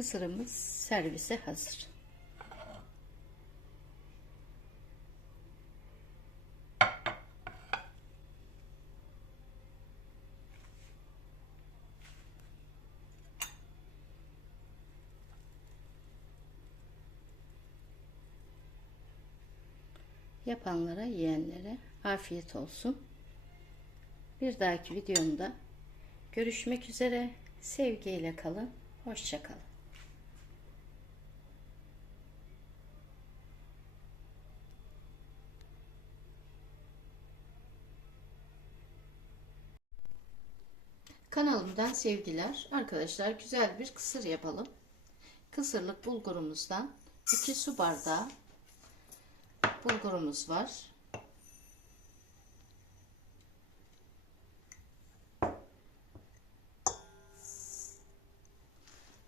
Kısırımız servise hazır. Yapanlara, yiyenlere afiyet olsun. Bir dahaki videomda görüşmek üzere. Sevgiyle kalın. Hoşça Kanalımdan sevgiler. Arkadaşlar güzel bir kısır yapalım. Kısırlık bulgurumuzdan 2 su bardağı bulgurumuz var.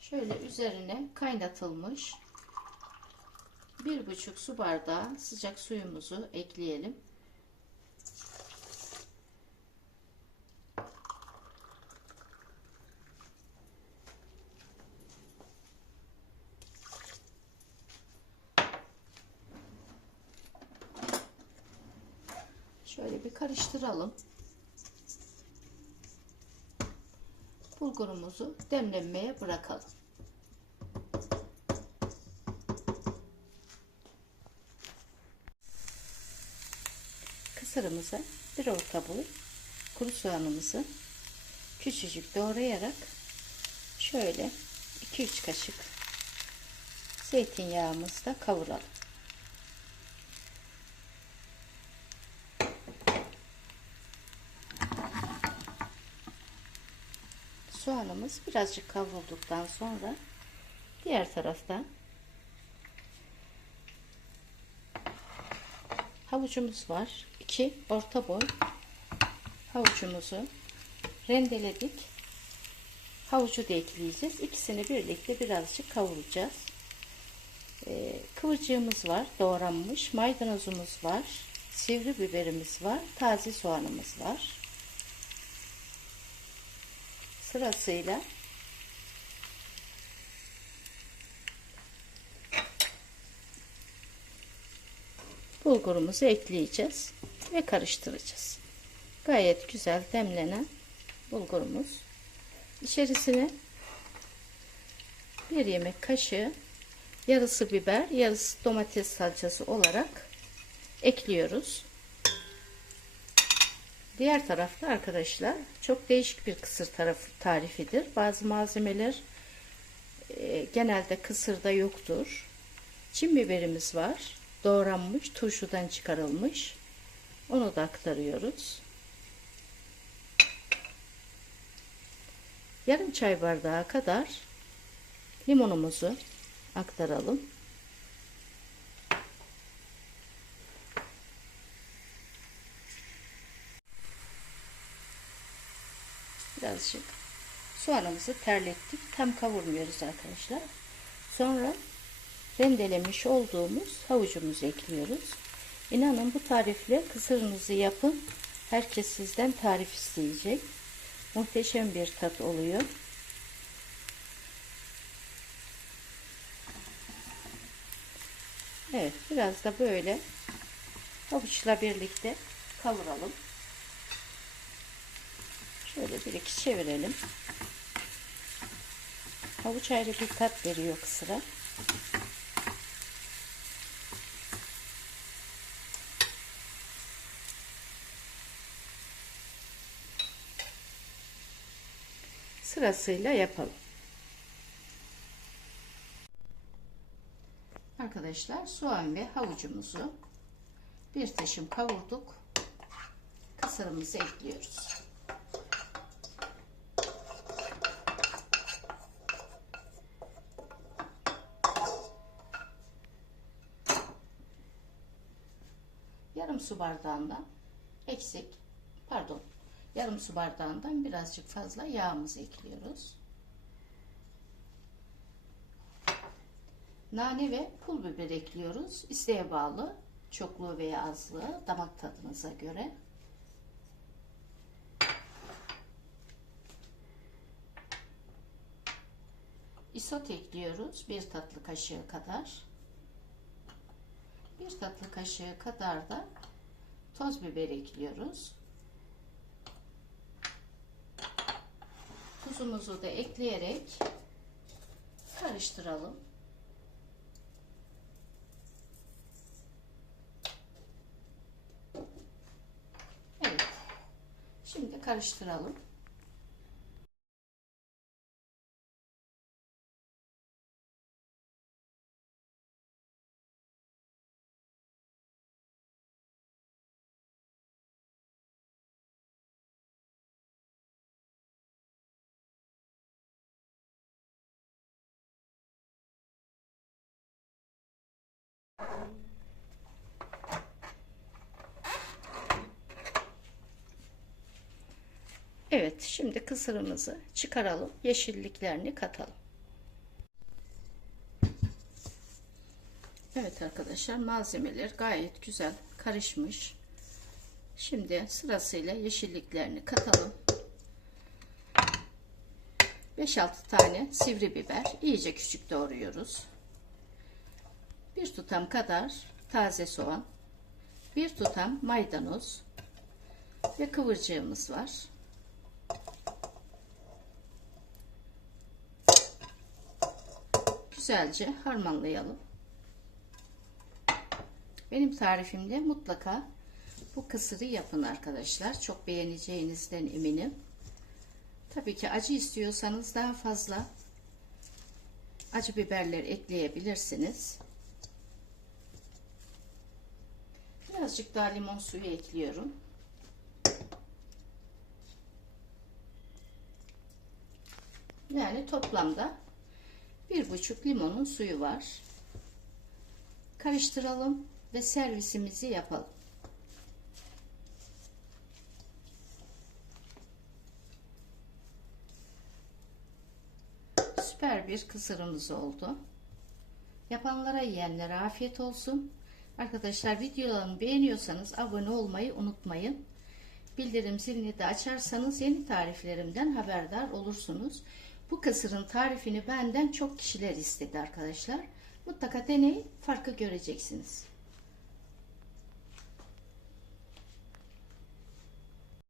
Şöyle üzerine kaynatılmış bir buçuk su bardağı sıcak suyumuzu ekleyelim. Şöyle bir karıştıralım. Bulgurumuzu demlenmeye bırakalım. Kısırımıza bir orta boy kuru soğanımızı küçücük doğrayarak şöyle 2-3 kaşık zeytinyağımızda kavuralım. Soğanımız birazcık kavrulduktan sonra diğer taraftan havucumuz var. 2 orta boy havucumuzu rendeledik. Havucu da ekleyeceğiz. İkisini birlikte birazcık kavuracağız. Ee, kıvırcığımız var. Doğranmış. Maydanozumuz var. Sivri biberimiz var. Taze soğanımız var. Sırasıyla bulgurumuzu ekleyeceğiz ve karıştıracağız. Gayet güzel demlenen bulgurumuz. İçerisine bir yemek kaşığı yarısı biber, yarısı domates salçası olarak ekliyoruz. Diğer tarafta arkadaşlar çok değişik bir kısır tarafı tarifidir. Bazı malzemeler e, genelde kısırda yoktur. Çin biberimiz var. Doğranmış, turşudan çıkarılmış. Onu da aktarıyoruz. Yarım çay bardağı kadar limonumuzu aktaralım. Birazcık soğanımızı terlettik. Tam kavurmuyoruz arkadaşlar. Sonra rendelemiş olduğumuz havucumuzu ekliyoruz. İnanın bu tarifle kısırınızı yapın. Herkes sizden tarif isteyecek. Muhteşem bir tat oluyor. Evet biraz da böyle havuçla birlikte kavuralım. Şöyle bir iki çevirelim. Havuç ayrı bir tat veriyor kısıra. Sırasıyla yapalım. Arkadaşlar soğan ve havucumuzu bir taşım kavurduk. Kısırımızı ekliyoruz. Yarım su bardağından eksik pardon yarım su bardağından birazcık fazla yağımızı ekliyoruz. Nane ve pul biber ekliyoruz. İsteğe bağlı çokluğu veya azlığı damak tadınıza göre. isot ekliyoruz. Bir tatlı kaşığı kadar. Bir tatlı kaşığı kadar da toz biber ekliyoruz. Tuzumuzu da ekleyerek karıştıralım. Evet. Şimdi karıştıralım. Evet, şimdi kısırımızı çıkaralım. Yeşilliklerini katalım. Evet arkadaşlar, malzemeler gayet güzel karışmış. Şimdi sırasıyla yeşilliklerini katalım. 5-6 tane sivri biber iyice küçük doğruyoruz. Bir tutam kadar taze soğan, bir tutam maydanoz ve kıvırcığımız var. Güzelce harmanlayalım. Benim tarifimde mutlaka bu kısırı yapın arkadaşlar. Çok beğeneceğinizden eminim. Tabii ki acı istiyorsanız daha fazla acı biberler ekleyebilirsiniz. Birazcık daha limon suyu ekliyorum. Yani toplamda bir buçuk limonun suyu var. Karıştıralım ve servisimizi yapalım. Süper bir kısırımız oldu. Yapanlara yiyenlere afiyet olsun. Arkadaşlar videolarımı beğeniyorsanız abone olmayı unutmayın. Bildirim zilini de açarsanız yeni tariflerimden haberdar olursunuz. Bu kısırın tarifini benden çok kişiler istedi arkadaşlar. Mutlaka deneyin farkı göreceksiniz.